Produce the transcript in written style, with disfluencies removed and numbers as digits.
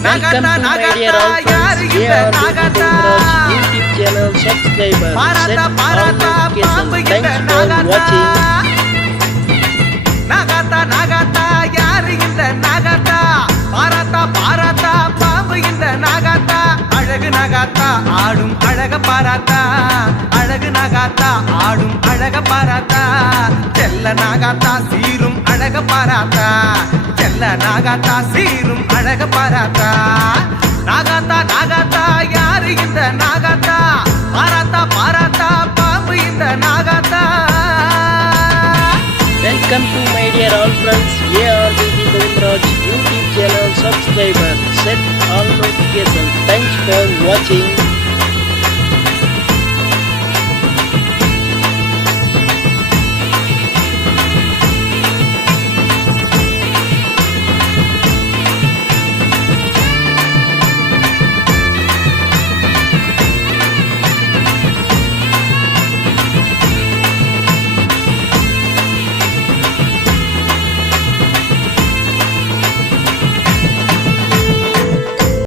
Welcome to my dear all friends. ARB YouTube channel subscriber. Set all notifications. Thanks for watching. நாகாத்தா நாகாத்தா யாரு இந்த நாகாத்தா பாராத்தா பாராத்தா பாம்பு இந்த நாகாத்தா அழகு நாகாத்தா ஆடும் அழக பாராத்தா அழகு நாகாத்தா ஆடும் அழக பாராத்தா செல்ல நாகாத்தா சீரும் அழக பாராத்தா செல்ல நாகாத்தா சீரும் அழக பாராத்தா நாகாத்தா நாகாத்தா யாரு இந்த நாகாத்தா பாராத்தா பாராத்தா பாம்பு இந்த நாகாத்தா. Welcome to my dear all friends. ARB YouTube channel subscriber. Set all notifications. Thanks for watching.